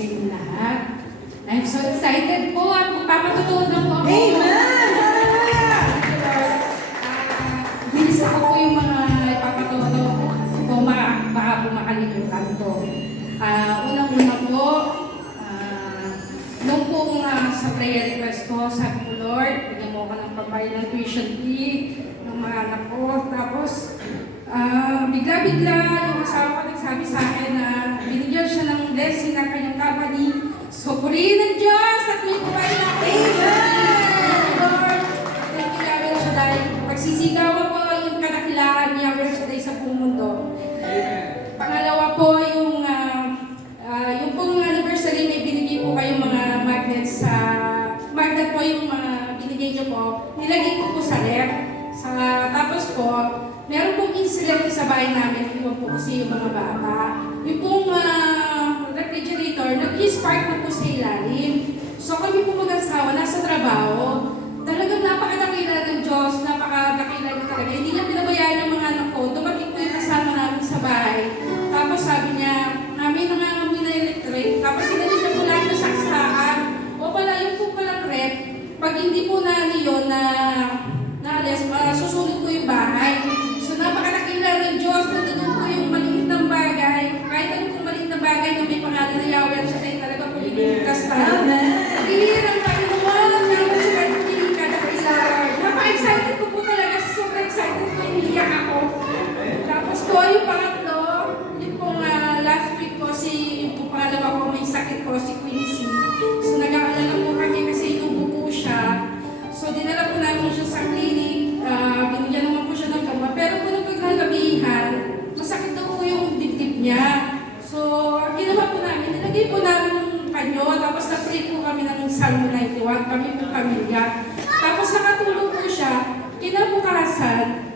sa inyo lahat. I'm so excited po at magpapatutunan na po ako. Amen! Hallelujah! Ah, Bilis ako po yung mga ipapatuto ko, baka po makalimutan ko. Ah, unang-una po, ah, nung po nga sa prayer request ko, sabi ko, Lord, bigyan mo ko ng pambayad ng tuition fee ng mga anak ko. Tapos, ah, bigla-bigla yung asawa ko nagsabi sa akin na binigyan siya ng blessing ng company. So, purihin ng Diyos at may pambayad na Amen! Lord, thank you, Yahweh Shaddai. Pagsisigawan po yung kanakilaan ni Yahweh Shaddai sa buong mundo. Pangalawa po, yung, ah, ah, yung pong anniversary, may binigay po kayong mga magnets sa, magnet po yung mga binigay niyo po. Nilagay ko po sa rep. Sa, tapos po, meron pong incident sa bahay namin, iwan po kasi yung mga bata. Yung pong ah, refrigerator, nag-spark na po sa ilalim. So kami po mag-asawa, nasa trabaho. Talagang napakadakila ng Diyos, napakadakila niya talaga. Hindi niya pinabayaan yung mga anak ko. Dumating po yung kasama namin sa bahay. Tapos sabi niya, namin nangangamoy na electric. Tapos sinali niya po lahat ng saksakan. O pala, yung po palang rep, pag hindi po na yun na Po, yung pangatlo, yung pong ah, last week po, si, yung pong pangalawa ko, may sakit po, si Quincy. So nag-aalala po kami kasi inubo po siya. So dinala po namin siya sa clinic, ah, binigyan naman po siya ng gama. Pero po nung paglalabihan, masakit daw po yung dibdib niya. So, ginawa po namin, nilagay po namin ng panyo, tapos na-pray po kami ng Psalm 91, kami po pamilya. Tapos nakatulog po siya, kinabukasan,